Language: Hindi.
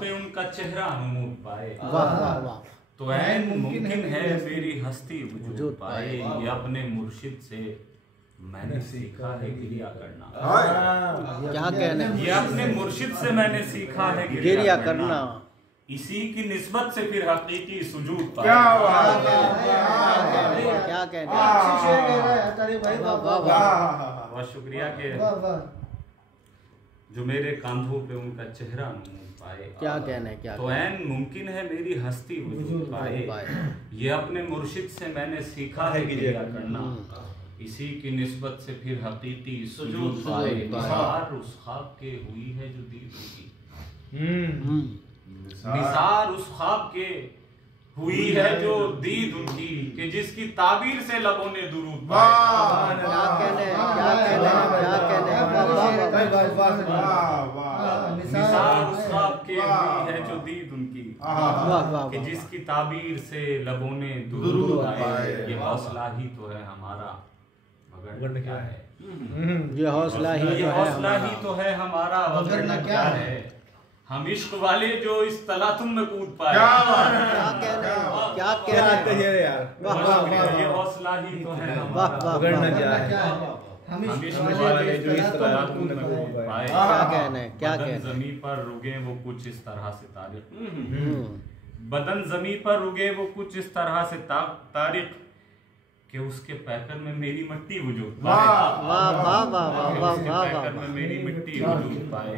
पे उनका चेहरा नमूद पाए। वाह वाह वाह। तो ऐन मुमकिन है मेरी हस्ती वजूद पाए, ये अपने मुर्शिद से मैंने सीखा है गिरिया करना। क्या कहना है? ये अपने मुर्शिद से मैंने सीखा है गिरिया करना। इसी की निस्बत से फिर हकीकी सुजूद पाए। क्या कहना है? बहुत शुक्रिया के जो मेरे कांधों पे उनका चेहरा नमूद पाए। क्या कहना है? क्या तो ऐन मुमकिन है मेरी हस्ती वजूद पाए, ये अपने मुर्शिद से मैंने सीखा है गिरिया करना। इसी की निस्बत से फिर हकीकी सुजूद पाए। निसार उस ख्वाब के हुई है जो दीद उनकी, निसार उस ख्वाब के हुई है जो दीद उनकी, कि जिसकी ताबीर से लबों ने दुरूद पाए। क्या कहने? क्या कहने? क्या कहने? निसार उस ख्वाब के हुई है जो दीद उनकी, वाह वाह। कि जिसकी ताबीर से लबों ने दुरूद पाए। ये हौसला ही तो है हमारा, मगर क्या है? ये हौसला ही तो है हमारा, वरना क्या है? हम इश्क वाले जो इस तलातुम में कूद पाए। क्या कहना है? क्या कहना है यार? वाह वाह वाह। ये हौसला ही तो है वाह वाह। वरना क्या है? हम इश्क वाले जो इस तलातुम में कूद पाए। क्या कहना है? क्या बदन कहना है? ज़मीं पर रुगे वो कुछ इस तरह से तारीख, बदन ज़मीं पर रुगे वो कुछ इस तरह से तारीख, कि उसके पैकर में मेरी मिट्टी वजूद पाए। वाह वाह वाह वाह वाह। में मेरी मिट्टी वजूद पाए।